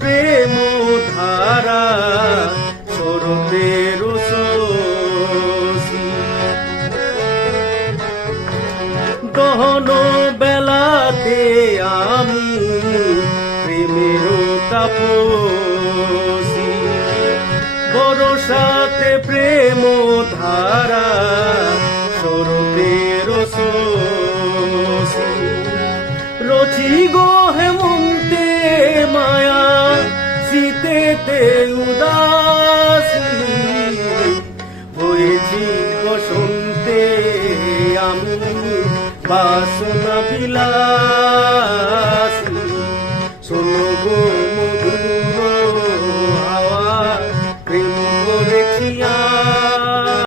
প্রেম ধারা শরতের শশী দহন বেলাতে আমি প্রেমের তাপসী বরসাতে প্রেম ধারা শরতের শশী রচি গো হেমন্তে মায়া শীতেতে উদাসী হয়েছি বসন্তে আমি বাসনা বিলাসী